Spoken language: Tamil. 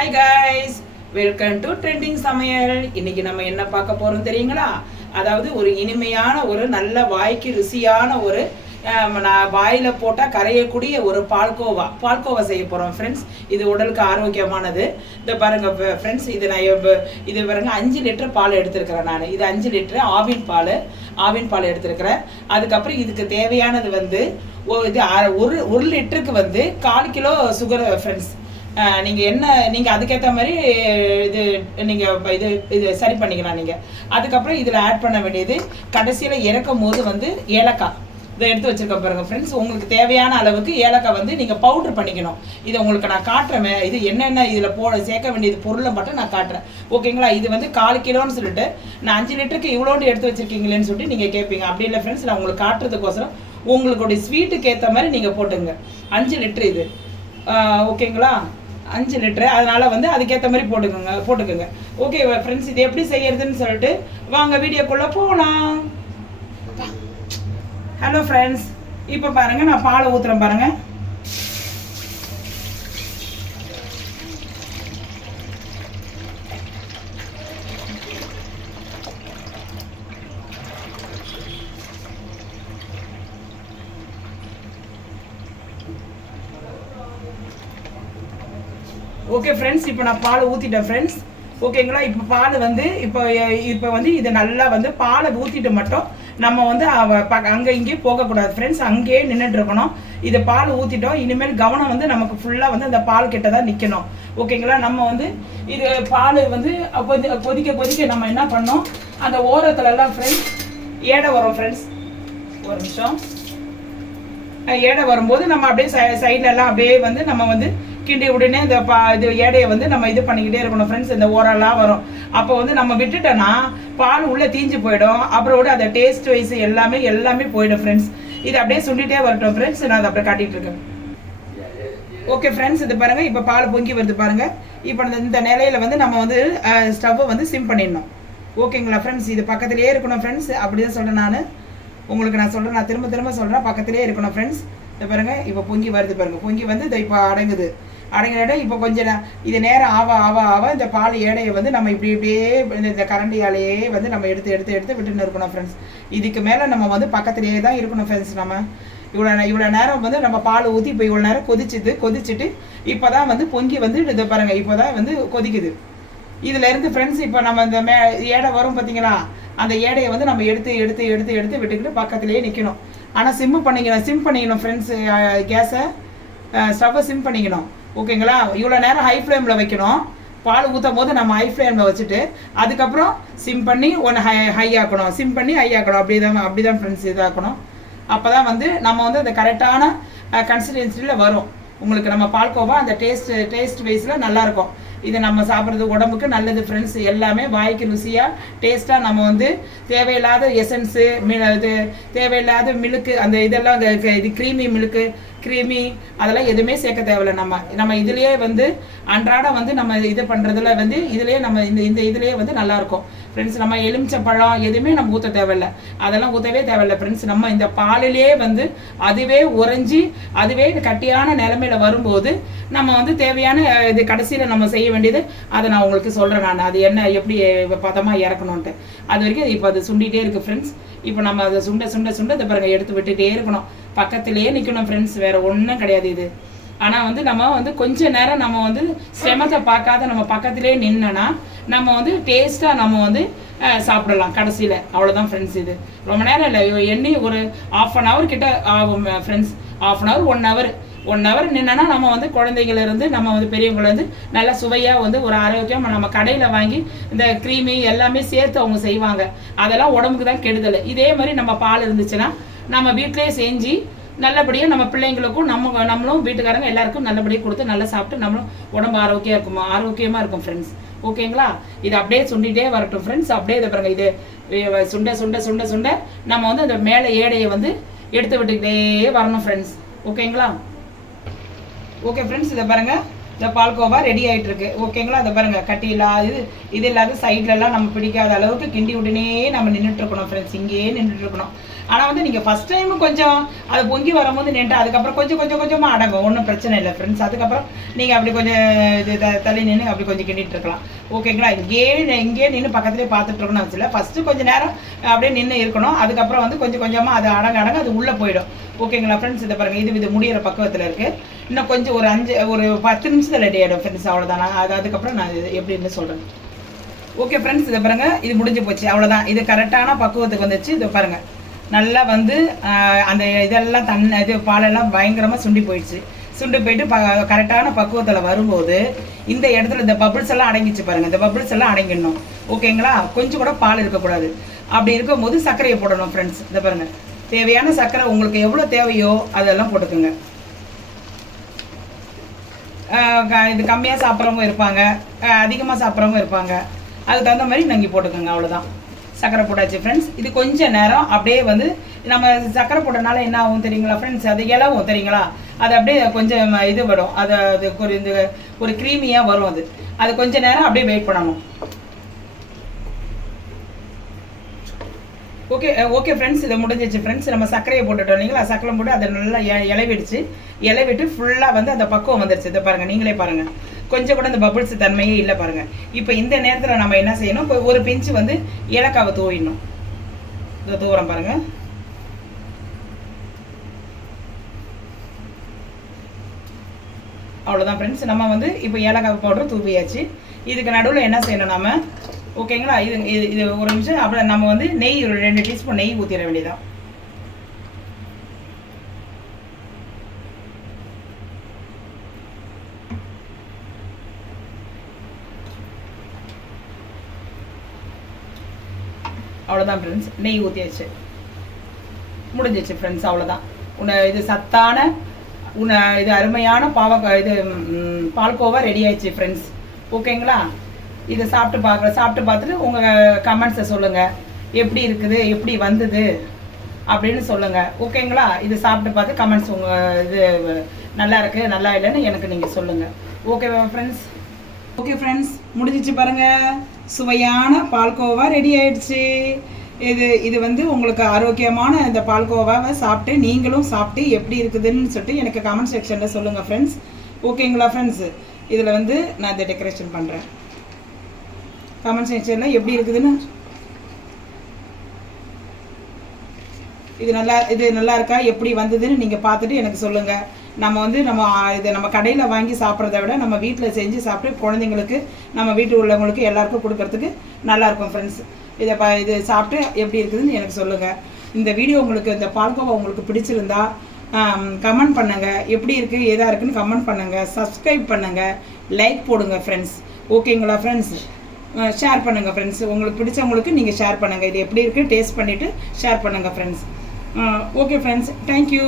Hi guys, welcome to trending சமையல். இன்னைக்கு நம்ம என்ன பார்க்க போறோம் தெரியுங்களா? அதாவது ஒரு இனிமையான ஒரு நல்ல வாய்க்கு ருசியான ஒரு வாயில போட்டா கரையக்கூடிய ஒரு பால்கோவா செய்ய போறோம் ஃப்ரெண்ட்ஸ். இது உடலுக்கு ஆரோக்கியமானது. இந்த பாருங்க ஃப்ரெண்ட்ஸ், இது பாருங்க 5 லிட்டர் பால் எடுத்திருக்கிறேன் நான். இது 5 லிட்டர் ஆவின் பால் எடுத்திருக்கிறேன். அதுக்கப்புறம் இதுக்கு தேவையானது வந்து ஒரு லிட்டருக்கு வந்து 1/4 கிலோ சுகர் ஃப்ரெண்ட்ஸ். நீங்கள் அதுக்கேற்ற மாதிரி இது சரி பண்ணிக்கலாம் நீங்கள். அதுக்கப்புறம் இதில் ஆட் பண்ண வேண்டியது கடைசியில் இறக்கும் போது வந்து ஏலக்காய். இதை எடுத்து வச்சிருக்க பாருங்க ஃப்ரெண்ட்ஸ். உங்களுக்கு தேவையான அளவுக்கு ஏலக்காய் வந்து நீங்கள் பவுடர் பண்ணிக்கணும். இதை உங்களுக்கு நான் காட்டுறேன். இது என்னென்ன இதில் சேர்க்க வேண்டியது பொருளை மட்டும் நான் காட்டுறேன், ஓகேங்களா? இது வந்து 1/4 கிலோன்னு சொல்லிட்டு நான் 5 லிட்டருக்கு இவ்வளோண்டு எடுத்து வச்சிருக்கீங்களேன்னு சொல்லிட்டு நீங்கள் கேட்பீங்க. அப்படி இல்லை ஃப்ரெண்ட்ஸ், நான் உங்களுக்கு காட்டுறதுக்கோசரம் உங்களுடைய ஸ்வீட்டுக்கு ஏற்ற மாதிரி நீங்கள் போட்டுங்க. 5 லிட்டர் இது, ஓகேங்களா? 5 லிட்டரு, அதனால வந்து அதுக்கேற்ற மாதிரி போட்டுக்கோங்க. ஓகே ஃப்ரெண்ட்ஸ், இது எப்படி செய்யறதுன்னு சொல்லிட்டு வாங்க வீடியோக்குள்ள போகலாம். ஹலோ ஃப்ரெண்ட்ஸ், இப்போ பாருங்க நான் பாலை ஊத்துறேன் பாருங்க. ஓகே ஃப்ரெண்ட்ஸ், இப்போ நான் பால் ஊற்றிட்டேன் ஃப்ரெண்ட்ஸ், ஓகேங்களா? இப்போ பால் வந்து இப்போ வந்து இது நல்லா வந்து பாலை ஊற்றிட்டு மட்டும் நம்ம வந்து அங்கே இங்கேயும் போகக்கூடாது ஃப்ரெண்ட்ஸ். அங்கேயே நின்றுட்டு இருக்கணும். இது பால் ஊற்றிட்டோம், இனிமேல் கவனம் வந்து நமக்கு ஃபுல்லாக வந்து அந்த பால் கிட்ட தான் நிற்கணும், ஓகேங்களா? நம்ம வந்து இது பால் வந்து கொதிக்க நம்ம என்ன பண்ணோம், அந்த ஓரத்துலலாம் ஃப்ரெண்ட்ஸ் ஏடை வரும் ஃப்ரெண்ட்ஸ். ஒரு நிமிஷம். ஏடை வரும்போது நம்ம அப்படியே சைட்லலாம் அப்படியே வந்து நம்ம வந்து கிண்டி உடனே இந்த இது ஏடையை வந்து நம்ம இது பண்ணிக்கிட்டே இருக்கணும் ஃப்ரெண்ட்ஸ். இந்த ஓரெல்லாம் வரும். அப்போ வந்து நம்ம விட்டுட்டோன்னா பால் உள்ளே தீஞ்சு போயிடும். அப்புறம் விட அந்த டேஸ்ட் வைஸ் எல்லாமே போயிடும் ஃப்ரெண்ட்ஸ். இது அப்படியே சுண்டிகிட்டே வரட்டும் ஃப்ரெண்ட்ஸ். நான் அதை அப்படியே காட்டிகிட்டு இருக்கேன். ஓகே ஃப்ரெண்ட்ஸ், இது பாருங்கள், இப்போ பால் பொங்கி வருது பாருங்கள். இப்போ இந்த நிலையில் வந்து நம்ம வந்து ஸ்டவ்வை வந்து சிம் பண்ணிடணும், ஓகேங்களா ஃப்ரெண்ட்ஸ்? இது பக்கத்துலேயே இருக்கணும் ஃப்ரெண்ட்ஸ். அப்படி தான் சொல்கிறேன் நான் உங்களுக்கு. நான் சொல்கிறேன், நான் திரும்ப சொல்கிறேன், பக்கத்துலேயே இருக்கணும் ஃப்ரெண்ட்ஸ். இதை பாருங்கள், இப்போ பொங்கி வருது பாருங்கள். பொங்கி வந்து இதை இப்போ அடங்கிட இப்போ கொஞ்சம் இது நேரம் ஆவ இந்த பால் ஏடையை வந்து நம்ம இப்படியே இந்த கரண்டியாலேயே வந்து நம்ம எடுத்து விட்டுன்னு இருக்கணும் ஃப்ரெண்ட்ஸ். இதுக்கு மேலே நம்ம வந்து பக்கத்துலேயே தான் இருக்கணும் ஃப்ரெண்ட்ஸ். நம்ம இவ்வளோ நேரம் வந்து நம்ம பால் ஊற்றி இப்போ இவ்வளோ நேரம் கொதிச்சுட்டு இப்போ தான் வந்து பொங்கி வந்து இதை பாருங்கள், இப்போ தான் வந்து கொதிக்குது. இதுலேருந்து ஃப்ரெண்ட்ஸ் இப்போ நம்ம இந்த ஏடை வரும் பார்த்தீங்களா, அந்த ஏடையை வந்து நம்ம எடுத்து விட்டுக்கிட்டு பக்கத்துலேயே நிற்கணும். ஆனால் சிம் பண்ணிக்கணும் ஃப்ரெண்ட்ஸ். கேஸை ஸ்டவ்வை சிம் பண்ணிக்கணும், ஓகேங்களா? இவ்வளோ நேரம் ஹை ஃப்ளேமில் வைக்கணும். பால் ஊற்றும் போது நம்ம ஹை ஃப்ளேமில் வச்சுட்டு அதுக்கப்புறம் சிம் பண்ணி ஹை ஆக்கணும், சிம் பண்ணி ஹை ஆக்கணும். அப்படி தான் ஃப்ரெண்ட்ஸ் இதாக்கணும். அப்போ தான் வந்து நம்ம வந்து அந்த கரெக்டான கன்சிஸ்டன்சியில் வரும் உங்களுக்கு. நம்ம பால்கோவா அந்த டேஸ்ட் வைஸில் நல்லாயிருக்கும். இது நம்ம சாப்பிட்றது உடம்புக்கு நல்லது ஃப்ரெண்ட்ஸ். எல்லாமே வாய்க்கு ருசியாக டேஸ்ட்டாக நம்ம வந்து தேவையில்லாத எசன்ஸு இது தேவையில்லாத மில்க்கு அந்த இதெல்லாம் இது க்ரீமி அதெல்லாம் எதுவுமே சேர்க்க தேவையில்லை. நம்ம இதுலேயே வந்து அன்றாடம் வந்து நம்ம இது பண்ணுறதுல வந்து இதுலேயே நம்ம இந்த இதுலேயே வந்து நல்லாயிருக்கும் ஃப்ரெண்ட்ஸ். நம்ம எலுமிச்சப்பழம் எதுவுமே நம்ம ஊற்ற தேவையில்லை, அதெல்லாம் ஊற்றவே தேவையில்லை ஃப்ரெண்ட்ஸ். நம்ம இந்த பாலிலே வந்து அதுவே உறைஞ்சி அதுவே கட்டியான நிலைமையில் வரும்போது நம்ம வந்து தேவையான இது கடைசியில் நம்ம செய்ய வேண்டியது அதை நான் உங்களுக்கு சொல்கிறேன். நான் அது என்ன எப்படி பதமாக இறக்கணுன்ட்டு. அது வரைக்கும் இப்போ அது சுண்டிகிட்டே இருக்குது ஃப்ரெண்ட்ஸ். இப்போ நம்ம அதை சுண்ட இதை பாருங்க எடுத்து விட்டுகிட்டே இருக்கணும், பக்கத்துலேயே நிற்கணும் ஃப்ரெண்ட்ஸ். வேறு ஒன்றும் கிடையாது இது. ஆனால் வந்து நம்ம வந்து கொஞ்ச நேரம் நம்ம வந்து சிரமத்தை பார்க்காத நம்ம பக்கத்துலேயே நின்னோன்னா நம்ம வந்து டேஸ்ட்டாக நம்ம வந்து சாப்பிடலாம் கடைசியில். அவ்வளோதான் ஃப்ரெண்ட்ஸ். இது ரொம்ப நேரம் இல்லை, எண்ணி ஒரு 1/2 hour கிட்ட ஆகும் ஃப்ரெண்ட்ஸ். 1/2 hour 1 hour நின்னா நம்ம வந்து குழந்தைங்களிருந்து நம்ம வந்து பெரியவங்கலேருந்து நல்லா சுவையாக வந்து ஒரு ஆரோக்கியம். நம்ம கடையில் வாங்கி இந்த க்ரீமி எல்லாமே சேர்த்து அவங்க செய்வாங்க, அதெல்லாம் உடம்புக்கு தான் கெடுதல். இதே மாதிரி நம்ம பால் இருந்துச்சுன்னா நம்ம வீட்டிலேயே செஞ்சு நல்லபடியாக நம்ம பிள்ளைங்களுக்கும் நம்மளும் வீட்டுக்காரங்க எல்லாருக்கும் நல்லபடியாக கொடுத்து நல்லா சாப்பிட்டு நம்மளும் உடம்பு ஆரோக்கியமாக இருக்கும் ஃப்ரெண்ட்ஸ், ஓகேங்களா? இது அப்படியே சுண்டிகிட்டே வரட்டும் ஃப்ரெண்ட்ஸ். அப்படியே இதை பாருங்க, இது சுண்ட நம்ம வந்து அந்த மேலே ஏடையை வந்து எடுத்து விட்டுக்கிட்டே வரணும் ஃப்ரெண்ட்ஸ், ஓகேங்களா? ஓகே ஃப்ரெண்ட்ஸ், இதை பாருங்கள், இந்த பால்கோவா ரெடி ஆகிட்டு இருக்கு, ஓகேங்களா? அதை பாருங்கள், கட்டி இல்லாது இது இல்லாத சைட்லலாம் நம்ம பிடிக்காத அளவுக்கு கிண்டி உடனே நம்ம நின்றுட்டு இருக்கணும் ஃப்ரெண்ட்ஸ். இங்கேயே நின்றுட்டு இருக்கணும். ஆனால் வந்து நீங்கள் ஃபஸ்ட் டைம் கொஞ்சம் அது பொங்கி வரும்போது நின்று அதுக்கப்புறம் கொஞ்சமாக அடங்கும், ஒன்றும் பிரச்சனை இல்லை ஃப்ரெண்ட்ஸ். அதுக்கப்புறம் நீங்கள் அப்படி கொஞ்சம் இது தள்ளி நின்று அப்படி கொஞ்சம் கிண்டிட்டு இருக்கலாம். ஓகேங்களா? இங்கேயே நின்று பக்கத்துலேயே பார்த்துட்டு இருக்கணும்னு வச்சுல. ஃபஸ்ட்டு கொஞ்சம் நேரம் அப்படியே நின்று இருக்கணும். அதுக்கப்புறம் வந்து கொஞ்சமாக அது அடங்க அது உள்ளே போயிடும். ஓகேங்களா ஃப்ரெண்ட்ஸ்? இதை பாருங்கள், இது முடிகிற பக்குவத்தில் இருக்குது. இன்னும் கொஞ்சம் ஒரு 10 நிமிஷத்தில் ரெடி ஆகிடும் ஃப்ரெண்ட்ஸ். அவ்வளோதான். அதுக்கப்புறம் நான் இது எப்படின்னு சொல்கிறேன். ஓகே ஃப்ரெண்ட்ஸ், இதை பாருங்கள், இது முடிஞ்சு போச்சு. அவ்வளோதான். இது கரெக்டான பக்குவத்துக்கு வந்துச்சு. இதை பாருங்கள், நல்லா வந்து அந்த இதெல்லாம் இது பாலெல்லாம் பயங்கரமாக சுண்டி போயிட்டு கரெக்டான பக்குவத்தில் வரும்போது இந்த இடத்துல இந்த பபிள்ஸ் எல்லாம் அடங்கிச்சு பாருங்கள். இந்த பபிள்ஸ் எல்லாம் அடங்கிடணும். ஓகேங்களா? கொஞ்சம் கூட பால் இருக்கக்கூடாது. அப்படி இருக்கும்போது சர்க்கரையை போடணும் ஃப்ரெண்ட்ஸ். இதை பாருங்கள், தேவையான சர்க்கரை உங்களுக்கு எவ்வளோ தேவையோ அதெல்லாம் போட்டுக்குங்க. இது கம்மியாக சாப்பிட்றவங்க இருப்பாங்க, அதிகமாக சாப்பிட்றவங்க இருப்பாங்க. அதுக்கு தகுந்த மாதிரி நங்கி போட்டுக்கோங்க. அவ்வளோதான். சர்க்கரை போட்டாச்சு ஃப்ரெண்ட்ஸ். இது கொஞ்சம் நேரம் அப்படியே வந்து நம்ம சர்க்கரை போட்டனால என்ன ஆகும் தெரியுங்களா ஃப்ரெண்ட்ஸ்? அது இலவும் தெரியுங்களா? அது அப்படியே கொஞ்சம் இது வரும். அது ஒரு க்ரீமியாக வரும். அது கொஞ்சம் நேரம் அப்படியே வெயிட் பண்ணணும். ஓகே ஃப்ரெண்ட்ஸ், இதை முடிஞ்சிச்சு ஃப்ரெண்ட்ஸ். நம்ம சர்க்கரையை போட்டுட்டோம் இல்லைங்களா? சர்க்கரை போட்டு அதை நல்லா இலைவிட்டு ஃபுல்லாக வந்து அந்த பக்குவம் வந்துருச்சு. இதை பாருங்கள், நீங்களே பாருங்கள், கொஞ்சம் கூட இந்த பபிள்ஸ் தன்மையே இல்லை பாருங்கள். இப்போ இந்த நேரத்தில் நம்ம என்ன செய்யணும்? இப்போ ஒரு பிஞ்சு வந்து ஏலக்காவை தூவிடணும். இதை தூரம் பாருங்கள். அவ்வளோதான் ஃப்ரெண்ட்ஸ். நம்ம வந்து இப்போ ஏலக்காய் பவுடர் தூவியாச்சு. இதுக்கு நடுவில் என்ன செய்யணும் நம்ம? ஓகேங்களா? இது ஒரு நிமிஷம். அப்புறம் நம்ம வந்து நெய் ஒரு 2 டீஸ்பூன் நெய் ஊற்றிட வேண்டியதான். அவ்வளோதான் ஃப்ரெண்ட்ஸ், நெய் ஊற்றியாச்சு. முடிஞ்சிச்சு ஃப்ரெண்ட்ஸ். அவ்வளோதான். இது சத்தான இது அருமையான பால்கோவா ரெடி ஆயிடுச்சு ஃப்ரெண்ட்ஸ். ஓகேங்களா? இதை சாப்பிட்டு பார்த்துட்டு உங்கள் கமெண்ட்ஸை சொல்லுங்கள். எப்படி இருக்குது, எப்படி வந்தது அப்படின்னு சொல்லுங்கள். ஓகேங்களா? இது சாப்பிட்டு பார்த்து கமெண்ட்ஸ் இது நல்லா இருக்குது நல்லா இல்லைன்னு எனக்கு நீங்கள் சொல்லுங்கள். ஓகேவா ஃப்ரெண்ட்ஸ்? ஓகே ஃப்ரெண்ட்ஸ், முடிஞ்சிச்சு பாருங்கள். சுவையான பால்கோவா ரெடி ஆயிடுச்சு. இது வந்து உங்களுக்கு ஆரோக்கியமான இந்த பால்கோவாவை சாப்பிட்டு நீங்களும் சாப்பிட்டு எப்படி இருக்குதுன்னு சொல்லிட்டு எனக்கு கமெண்ட் செக்ஷனில் சொல்லுங்கள் ஃப்ரெண்ட்ஸ். ஓகேங்களா ஃப்ரெண்ட்ஸ்? இதில் வந்து நான் இதை டெக்கரேஷன் பண்ணுறேன். கமெண்ட் செக்ஷனில் எப்படி இருக்குதுன்னு, இது நல்லா இருக்கா, எப்படி வந்ததுன்னு நீங்கள் பார்த்துட்டு எனக்கு சொல்லுங்கள். நம்ம கடையில் வாங்கி சாப்பிட்றத விட நம்ம வீட்டில் செஞ்சு சாப்பிட்டு குழந்தைங்களுக்கு, நம்ம வீட்டில் உள்ளவங்களுக்கு எல்லாருக்கும் கொடுக்கறதுக்கு நல்லாயிருக்கும் ஃப்ரெண்ட்ஸ். இது சாப்பிட்டு எப்படி இருக்குதுன்னு எனக்கு சொல்லுங்கள். இந்த வீடியோ உங்களுக்கு, இந்த பால்கோவா உங்களுக்கு பிடிச்சிருந்தா கமெண்ட் பண்ணுங்கள். எப்படி இருக்குது ஏதா இருக்குதுன்னு கமெண்ட் பண்ணுங்கள். சப்ஸ்கிரைப் பண்ணுங்கள், லைக் போடுங்க ஃப்ரெண்ட்ஸ். ஓகேங்களா ஃப்ரெண்ட்ஸ்? ஷேர் பண்ணுங்கள் ஃப்ரெண்ட்ஸ். உங்களுக்கு பிடிச்சவங்களுக்கு நீங்கள் ஷேர் பண்ணுங்கள். இது எப்படி இருக்குது டேஸ்ட் பண்ணிவிட்டு ஷேர் பண்ணுங்கள் ஃப்ரெண்ட்ஸ். Okay friends, thank you.